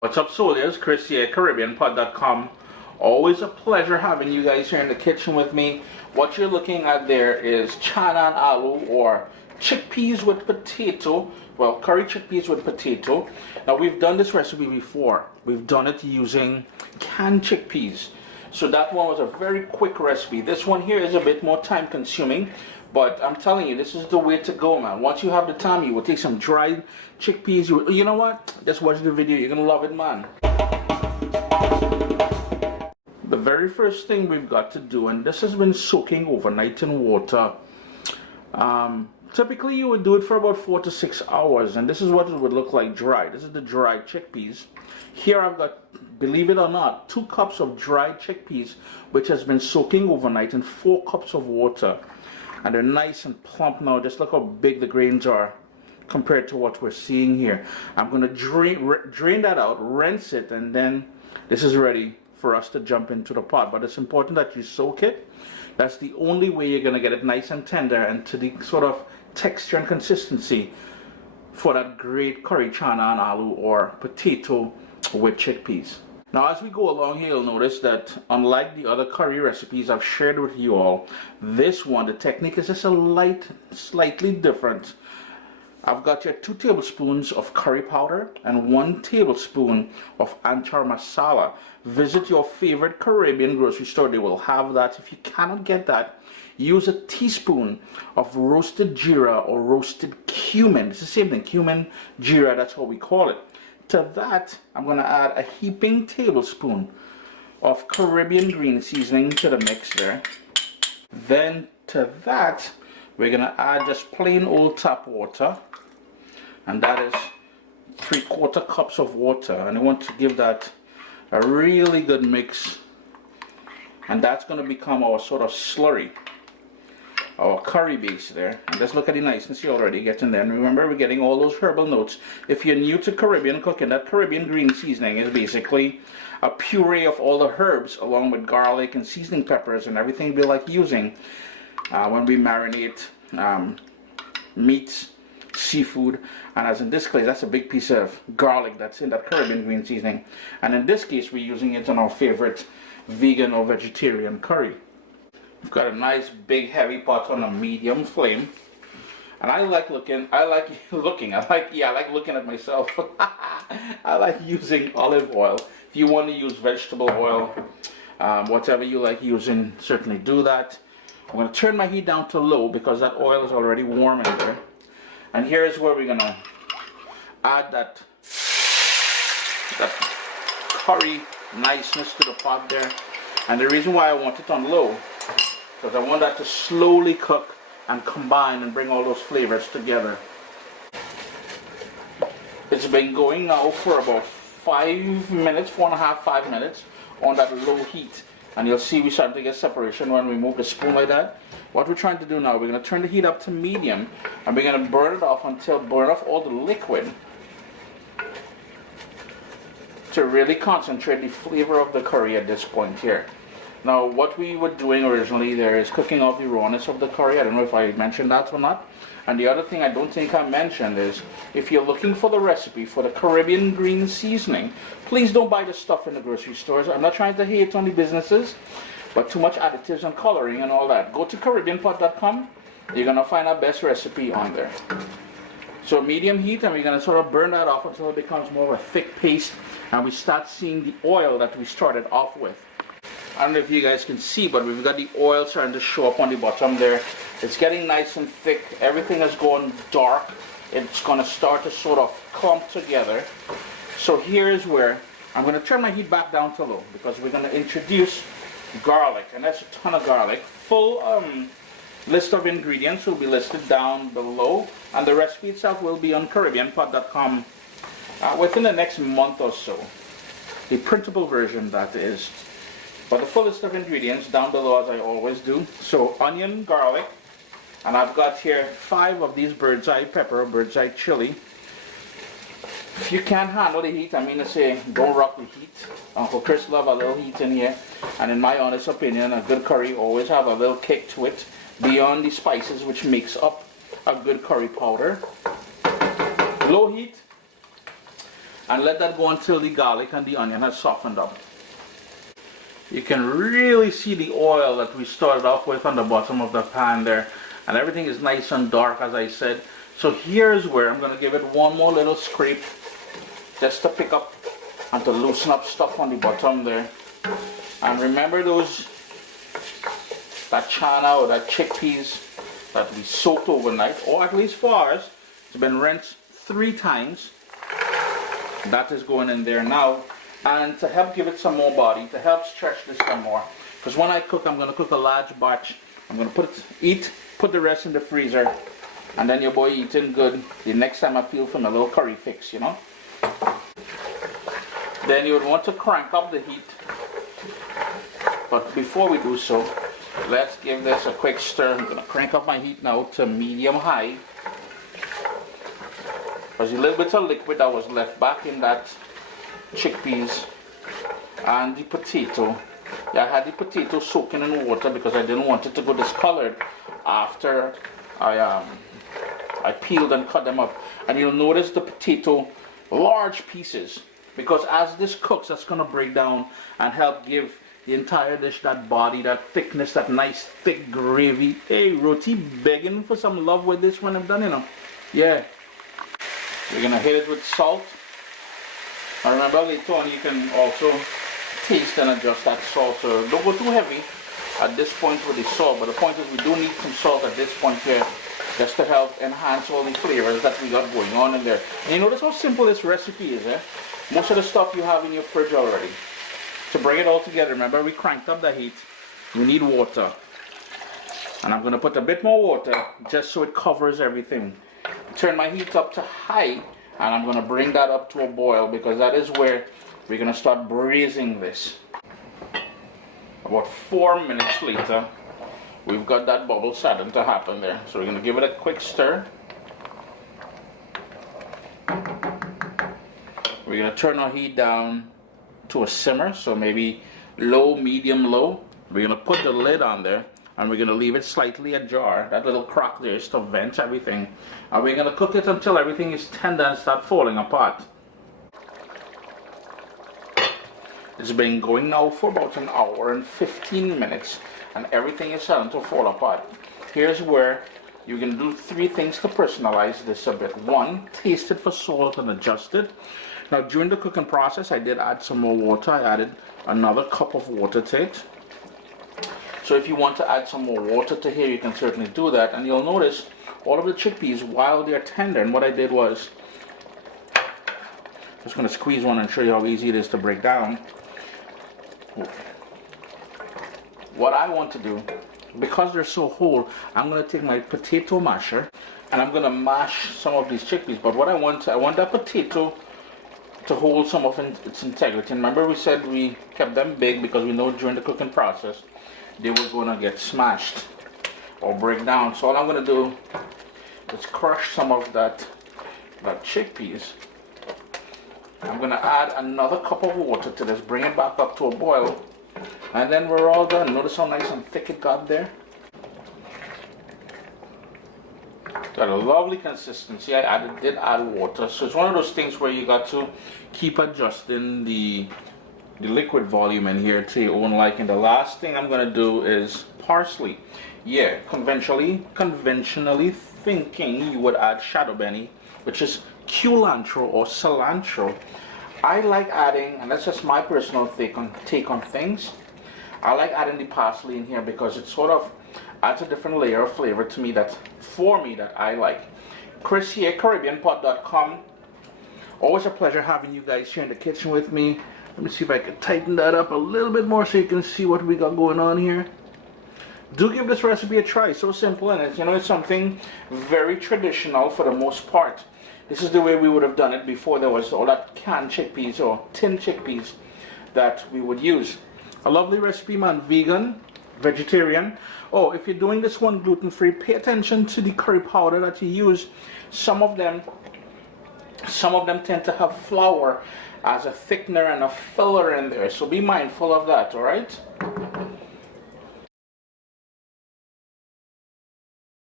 What's up, soldiers? Chris here, CaribbeanPod.com. Always a pleasure having you guys here in the kitchen with me. What you're looking at there is channa and aloo, or chickpeas with potato. Well, curry chickpeas with potato. Now, we've done this recipe before. We've done it using canned chickpeas. So that one was a very quick recipe. This one here is a bit more time consuming, but I'm telling you, this is the way to go, man. Once you have the time, you will take some dried chickpeas. You know what? Just watch the video. You're going to love it, man. The very first thing we've got to do, and this has been soaking overnight in water. Typically, you would do it for about 4 to 6 hours, and this is what it would look like dry. This is the dried chickpeas. Here I've got, believe it or not, 2 cups of dried chickpeas, which has been soaking overnight in 4 cups of water. And they're nice and plump now. Just look how big the grains are compared to what we're seeing here. I'm going to drain that out, rinse it, and then this is ready for us to jump into the pot. But it's important that you soak it. That's the only way you're going to get it nice and tender and to the sort of texture and consistency for that great curry chana and aloo or potato with chickpeas. Now, as we go along here, you'll notice that unlike the other curry recipes I've shared with you all, this one, the technique is just slightly different. I've got here 2 tablespoons of curry powder and 1 tablespoon of Anchar Masala. Visit your favorite Caribbean grocery store. They will have that. If you cannot get that, use a teaspoon of roasted jeera or roasted cumin. It's the same thing, cumin, jeera, that's what we call it. To that, I'm going to add a heaping tablespoon of Caribbean green seasoning to the mix there. Then to that, we're going to add just plain old tap water. And that is 3/4 cups of water. And I want to give that a really good mix. And that's going to become our sort of slurry, our curry base there. And just look at the niceness already getting there. And remember, we're getting all those herbal notes. If you're new to Caribbean cooking, that Caribbean green seasoning is basically a puree of all the herbs along with garlic and seasoning peppers and everything we like using when we marinate meats, seafood. And as in this case, that's a big piece of garlic that's in that Caribbean green seasoning. And in this case, we're using it on our favorite vegan or vegetarian curry. We've got a nice big heavy pot on a medium flame, and I like looking at myself. I like using olive oil. If you want to use vegetable oil, whatever you like using, certainly do that. I'm going to turn my heat down to low because that oil is already warm in there. And here's where we're going to add that curry niceness to the pot there. And the reason why I want it on low, because I want that to slowly cook and combine and bring all those flavors together. It's been going now for about 5 minutes, 4.5, 5 minutes on that low heat. And you'll see we start to get separation when we move the spoon like that. What we're trying to do now, we're going to turn the heat up to medium and we're going to burn it off until burn off all the liquid to really concentrate the flavor of the curry at this point here. Now, what we were doing originally there is cooking off the rawness of the curry. I don't know if I mentioned that or not. And the other thing I don't think I mentioned is, if you're looking for the recipe for the Caribbean green seasoning, please don't buy the stuff in the grocery stores. I'm not trying to hate on the businesses, but too much additives and coloring and all that. Go to CaribbeanPod.com. You're going to find our best recipe on there. So medium heat, and we're going to sort of burn that off until it becomes more of a thick paste, and we start seeing the oil that we started off with. I don't know if you guys can see, but we've got the oil starting to show up on the bottom there. It's getting nice and thick. Everything has gone dark. It's going to start to sort of clump together. So here's where I'm going to turn my heat back down to low, because we're going to introduce garlic, and that's a ton of garlic. Full list of ingredients will be listed down below, and the recipe itself will be on CaribbeanPod.com within the next month or so. The printable version, that is. But the full list of ingredients down below, as I always do. So onion, garlic, and I've got here 5 of these bird's eye pepper, bird's eye chili. If you can't handle the heat, I mean to say, don't rock the heat. Uncle Chris loves a little heat in here, and in my honest opinion, a good curry always have a little kick to it beyond the spices which makes up a good curry powder. Low heat. and let that go until the garlic and the onion has softened up. You can really see the oil that we started off with on the bottom of the pan there, and everything is nice and dark, as I said. So here's where I'm going to give it one more little scrape just to pick up and to loosen up stuff on the bottom there. And remember that channa or that chickpeas that we soaked overnight, or at least for ours, it's been rinsed 3 times. That is going in there now, and to help give it some more body, to help stretch this some more, because when I cook, I'm going to cook a large batch. I'm going to put the rest in the freezer, and then your boy eating good the next time I feel from a little curry fix, you know. Then you would want to crank up the heat, but before we do so, let's give this a quick stir. I'm going to crank up my heat now to medium-high. There's a little bit of liquid that was left back in that chickpeas and the potato. Yeah, I had the potato soaking in water because I didn't want it to go discolored after I peeled and cut them up. And you'll notice the potato, large pieces, because as this cooks, that's going to break down and help give the entire dish that body, that thickness, that nice thick gravy. Hey, Roti begging for some love with this when I'm done, you know. Yeah. We're going to hit it with salt. And remember, later on you can also taste and adjust that salt. So don't go too heavy at this point with the salt. But the point is we do need some salt at this point here, just to help enhance all the flavors that we got going on in there. And you notice how simple this recipe is, eh? Most of the stuff you have in your fridge already. To bring it all together, remember we cranked up the heat. You need water. And I'm going to put a bit more water just so it covers everything. Turn my heat up to high, and I'm going to bring that up to a boil, because that is where we're going to start braising this. About 4 minutes later, we've got that bubble starting to happen there. So we're going to give it a quick stir. We're going to turn our heat down to a simmer, so maybe low, medium, low. We're going to put the lid on there, and we're going to leave it slightly ajar. That little crack there is to vent everything. And we're going to cook it until everything is tender and start falling apart. It's been going now for about an hour and 15 minutes, and everything is starting to fall apart. Here's where you're going to do 3 things to personalize this a bit. 1, taste it for salt and adjust it. Now during the cooking process, I did add some more water. I added another cup of water to it. So if you want to add some more water to here, you can certainly do that. And you'll notice all of the chickpeas, while they're tender, and what I did was, just going to squeeze one and show you how easy it is to break down. What I want to do, because they're so whole, I'm going to take my potato masher and I'm going to mash some of these chickpeas. But what I want that potato to hold some of its integrity. And remember we said we kept them big because we know during the cooking process they were going to get smashed or break down. So all I'm going to do is crush some of that chickpeas. I'm going to add another cup of water to this, bring it back up to a boil, and then we're all done. Notice how nice and thick it got there? Got a lovely consistency. I did add water, so it's one of those things where you got to keep adjusting the liquid volume in here to your own liking. The last thing I'm going to do is parsley. Yeah, conventionally thinking you would add shadow benny, which is culantro or cilantro. I like adding, and that's just my personal take on things, I like adding the parsley in here because it sort of adds a different layer of flavor to me that I like. Chris here, CaribbeanPot.com. Always a pleasure having you guys here in the kitchen with me. Let me see if I can tighten that up a little bit more so you can see what we got going on here. Do give this recipe a try. So simple, and it's something very traditional for the most part. This is the way we would have done it before there was all that canned chickpeas or tin chickpeas that we would use. A lovely recipe, man. Vegan, vegetarian. Oh, if you're doing this one gluten-free, pay attention to the curry powder that you use. Some of them tend to have flour as a thickener and a filler in there, so be mindful of that, all right?